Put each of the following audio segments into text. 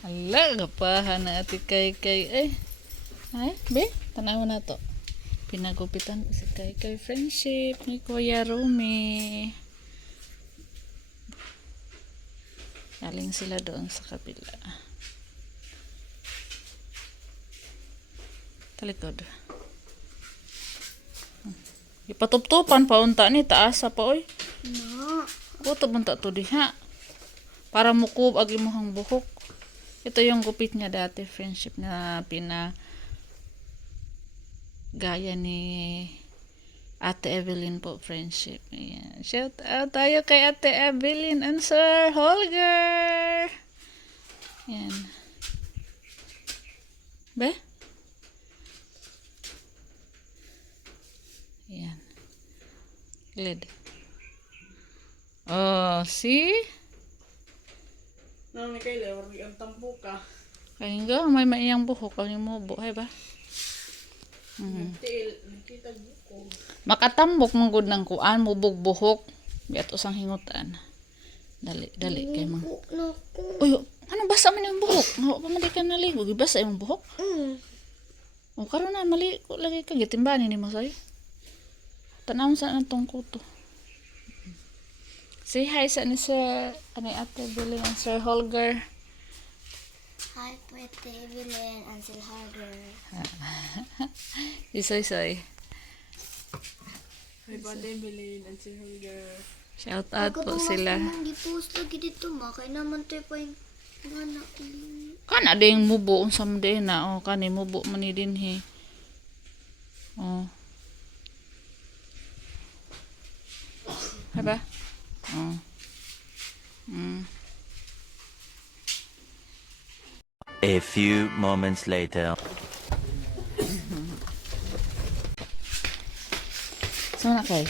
Ala, gapahan na ati kay eh. Ay, be, tanaw na to. Pinagupitan ko si kay friendship ni Kuya Rumi. Galing sila doon sa kabila. Talikod. Ipatuptupan pa unta ni taasa pa oy. No. Kuto bunta to diha. Para mukub ag imong buhok. Ito yung gupit niya dati, friendship na gaya ni Ate Evelyn po, friendship. Ayan. Shout out tayo kay Ate Evelyn and Sir Holger. Ayan. Be? Ayan. Glid. Oh, see? Nang ni Kayla, wari ang tampo ka. Kaya nga, may maiyang buhok. Kaya mo buhay ba? Nakita ko. Makatambok manggod ng kuan, mubog buhok. Biat usang hingutan. Dali kay mang. Uy, ano basa man yung buhok? Nga pa man di ka naligo, gibasa yung buhok. O karon na mali ko lagi ka gitimbani ni Masay. Tanawon sa natong kuto. Say hi sa ni Sir, ani Ate Billy and Sir Holger. Hi, Pwede Evelyn and Sir Harder. Isoy. May bade bilin ang si Hulger. Shout out po sila. Di-post lagi dito ma. Kaya naman tayo pa yung anak. Kana ding mubo unsa man din na o kani mubo man ni dinhi. Oh. Haba? Oh. A few moments later. Sana kay.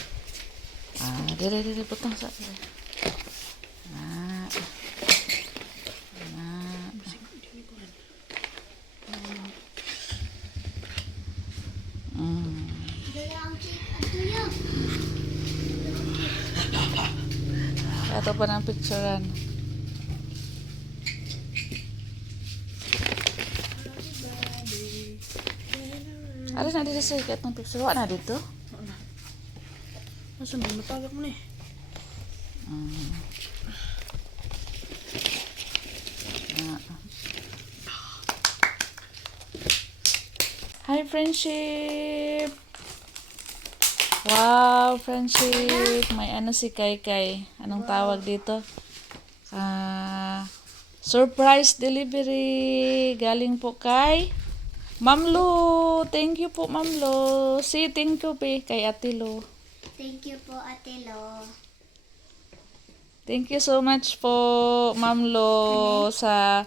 Dire putang sa. Ato pa ng picturean. Alas na dito sa ikat ng picture. Wala na dito? Masa may matagak mo ni? Hi, friendship! Wow, friendship! May ano si Kay. Anong tawag dito? Surprise delivery! Galing po kay Ma'am Lu! Thank you po, Ma'am Lu! Say thank you pe kay Ate Lu. Thank you po, Ate Lo. Thank you so much po, Ma'am Lu, sa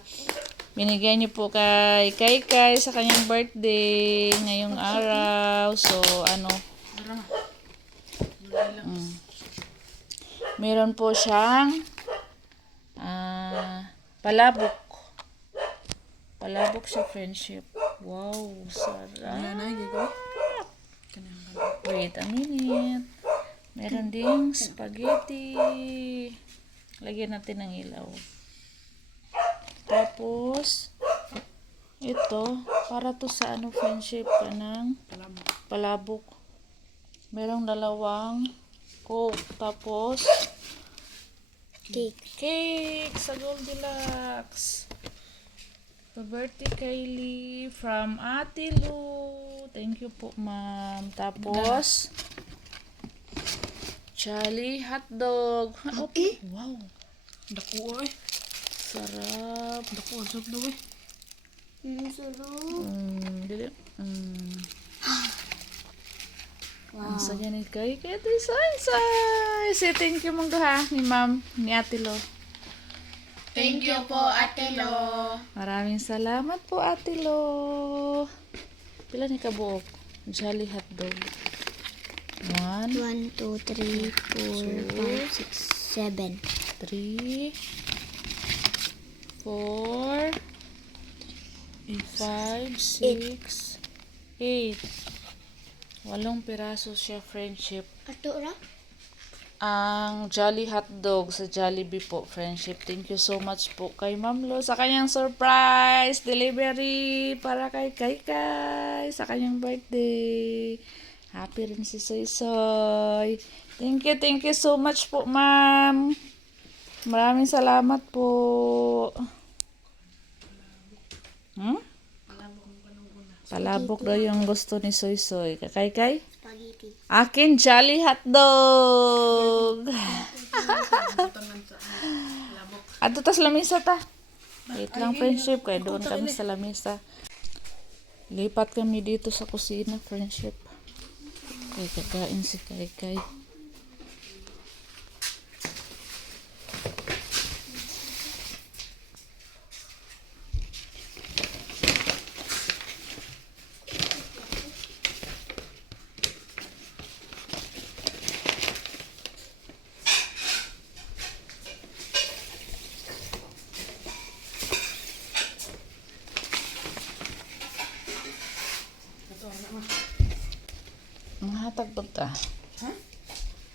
binigay niyo po kay Kay sa kanyang birthday ngayong araw. So, meron po siyang palabok. Palabok sa friendship. Wow, sarap. Nanay, ko. Wait a minute. Meron ding spaghetti. Lagyan natin ng ilaw. Tapos, ito, para to sa friendship ka ng palabok. Merong 2 Coke. Tapos, cake sa Goldilocks. Birthday Kylie from Ate Lu. Thank you po, ma'am. Tapos, Charlie hotdog. Okay. Wow. Dako eh. Sarap. Dako, ang sarap daw eh. Sarap. Dili. Wow. Ang saya ni Kay. Kaya ito say. Say thank you mong duha ni ma'am, ni Ate Lo. Thank you po, Ate Lo. Maraming salamat po, Ate Lo. Pila ni kabuok? Jolly hotdog. 1, 1, 2, 3, 4, 5, 6, 7. 3, 4, 5, 6, 8. 8 piraso siya, friendship. Ato ra? ang Jolly Hotdog sa Jollibee po, friendship. Thank you so much po kay Ma'am Lo sa kanyang surprise delivery para kay Kai sa kanyang birthday. Happy rin si Soy Soy. Thank you so much po, Ma'am. Maraming salamat po. Hmm? Palabok daw yung gusto ni Soy Soy. Kay? Spaghetti. Akin, Jolly Hotdog. Ato tas lamisa ta. Wait lang, friendship. Kaya doon kami sa lamisa. Lipat kami dito sa kusina, friendship. Kaya kakain si Kai. Ang hatag punta. Ha?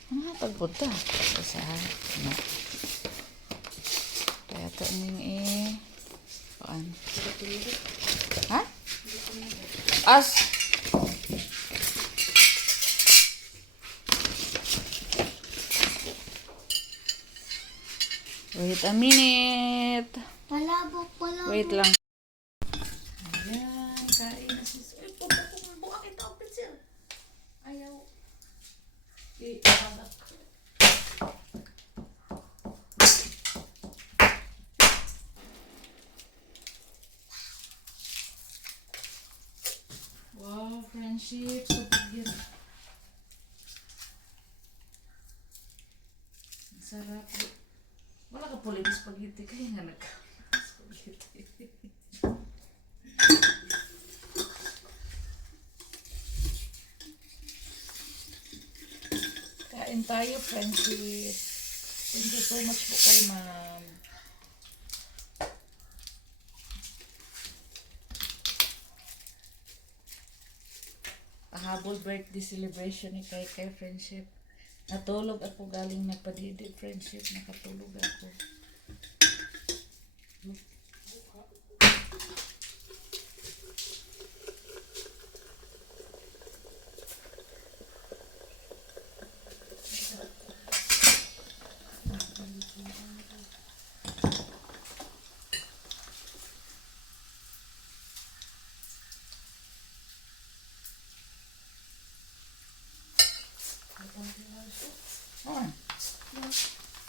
Ang hatag punta. Sa ano. Kaya ito ning paan. Ha? As. Wait a minute. Palabok. Wait lang. Ayan, kain na si Soy. Buka kita ang pencil. Ayaw. Wow, friendship. So big. Sarap. Wala ka pala yung spaghetti. Kaya nga spaghetti. Kain tayo, friendship. Thank you so much po kay ma'am. Pahabol birthday celebration ni kay friendship. Natulog ako galing nagpadidi, friendship. Nakatulog ako.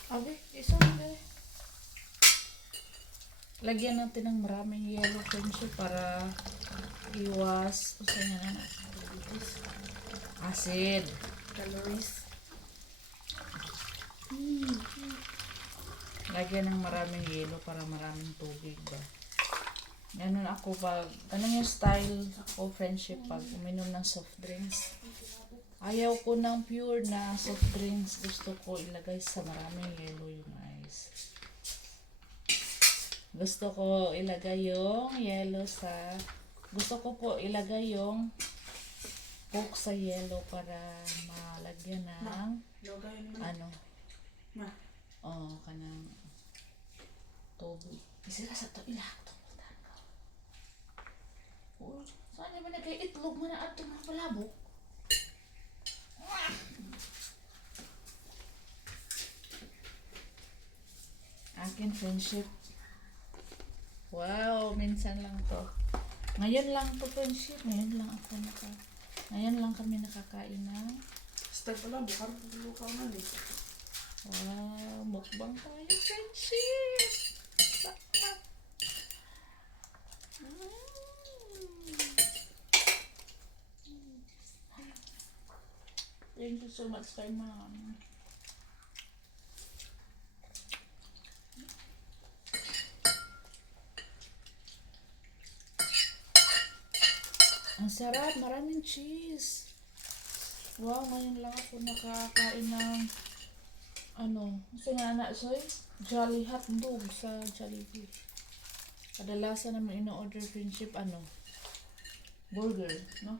Abi, isa na. Lagyan natin ng maraming yellow friendship para iwas acid. Calories. Lagyan ng maraming yellow para maraming tubig ba. Ganun ako pag, ganun yung style ako friendship pag uminom ng soft drinks. Ayaw ko ng pure na soft drinks. Gusto ko ilagay sa maraming yellow yung ice. Gusto ko ilagay yung yellow sa... Gusto ko po ilagay yung coke sa yellow para malagyan ng... Logay naman. Ano? Ma. Kanang tubig. Isira sa to ilang tumutan ko. Saan naman nagkaitlog mo na at mga palabok? Akin friendship. Wow, minsan lang to. Ngayon lang to friendship. Ngayon lang kami nakakain ng... Start pala, bukaw na eh. Wow, mukbang tayo friendship. Sarap. Thank you so much kay ma'am. Ang sarap, maraming cheese. Wow, ngayon lang ako nakakain ng kasi nga na, soy, Jolly Hotdog sa Jollibee. Kadalasan naman ino-order friendship, burger, no?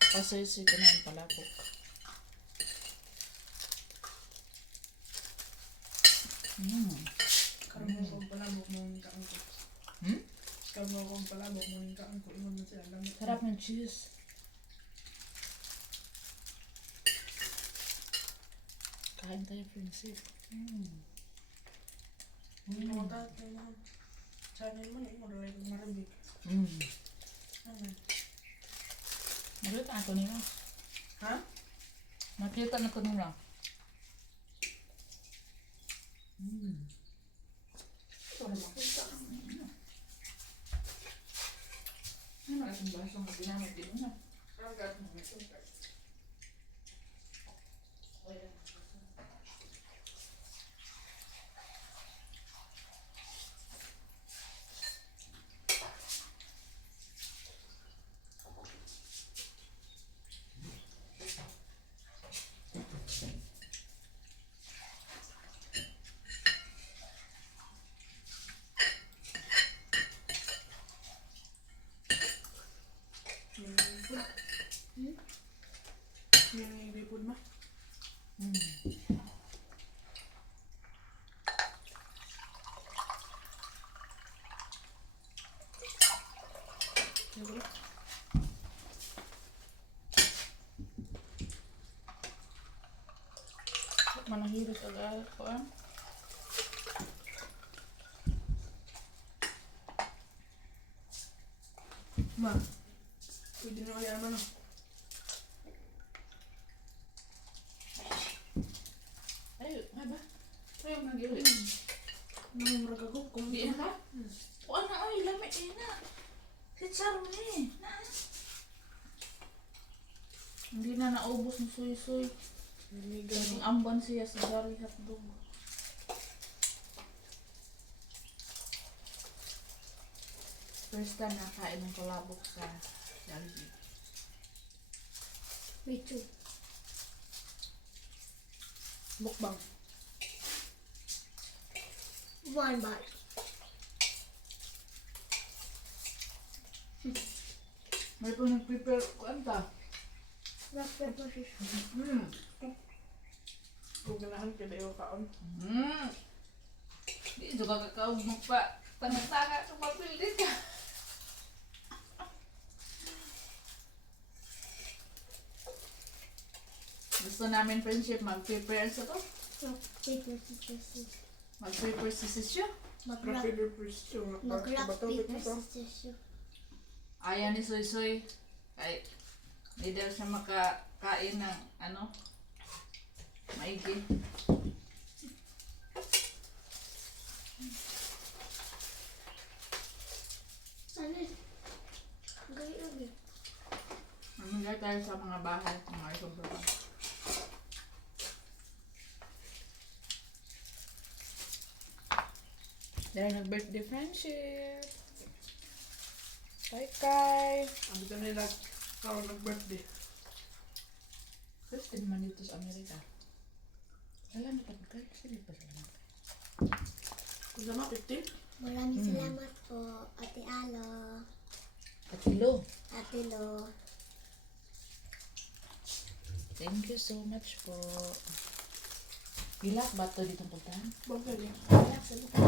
Kasi ito na yung palabok. Karong mo kong palabok mo yung kaang ko. Karong mo kong palabok mo yung kaang ko. Ingon mo siya. Lamit. Sarap ng cheese. Kain tayo, friendship. Mga tahat na mga channel mo na. Ingon rin kong marabig. Ano? Nakita na ito nila. Ha? Nakita na ito nila. Ito na makita. Ano na itong baso na ginamit din na? Agad mo. Ito. Yung bipod ma. Yung ba? Manahirit agad ko ah. Ma. Pwede na kaya ano. Ay, nga ba? Ay, yung nag-iwi. Namumurag ako. Kung Di na? O ano, ay, lamit eh na. Kitsaro na eh. Na. Hindi na naubos ng suy-suy. Naging amban siya sa Jolly Hotdog. First time nakain ng palabok sa Jollibee. Me too. mukbang. One bite. May po nag-prepare ko anta. Rock, paper, scissors. Kung ganahan ka na yung kaon. Di juga kakaog mo pa. Tanga-tanga ka papildi ka. Gusto namin friendship, mag-prepare sa to. Rock, paper, scissors. Mag-prepare si Sisyo. Mag-rock, Rapid first yung mag-rock, bato paper, ito. scissors. Ayaw ni Soy Soy. Ay, hindi daw siya makakain ng ano, maigi. Ano yun? Gaya yun. Mamigay tayo sa mga bahay, mga sobrang. Dahil nag-birthday friendship. Bye, Kai. Ang dito nila kaon nag-birthday. First din man dito sa Amerika. Alam mo pa, Kai, sige pa sa mga. Kung sama, 15? Maraming salamat po, Ate Alo, At kilo. Ate Lo. Thank you so much po. Hilak ba ito ditong puntahan? Bagay yan. Wala sa lupa.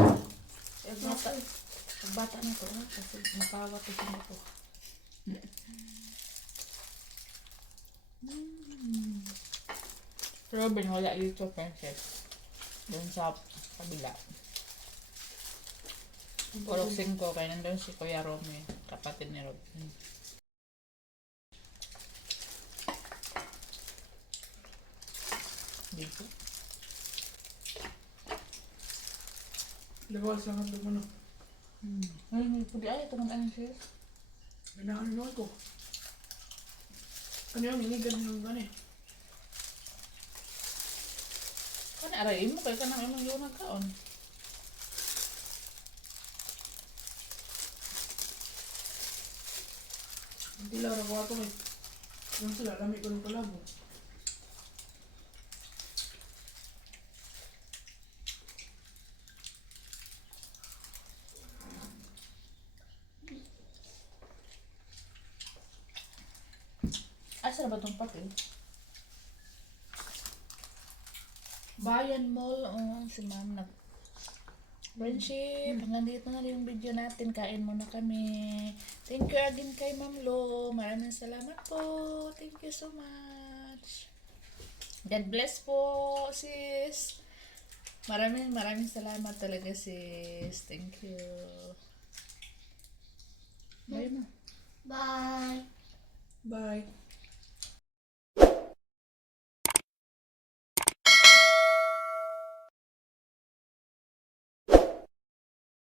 Eh, bata. Pag bata na to, kasi mapawat ito na to. Pero binwala dito, friendship. Doon sa kabila. Purok 5, kaya nandun si Kuya Romy, kapatid ni Rob. Dito. Lagawas lang ang dumo. Ay, may pudi ay, tumandaan siya. Ganahan mo ako. Ano yung inigan yung gani? Kani aray mo kay kanang imong yung nagkaon. Hindi lang ako ato eh. Yung sila, lamig ko ng palabo. Asa na ba itong papel? Bayan Mall, si ma'am Friendship, hanggang dito na rin yung video natin. Kain muna kami. Thank you again kay Ma'am Lo. Maraming salamat po. Thank you so much. God bless po, sis. Maraming salamat talaga, sis. Thank you. Bye mo. Bye. Bye.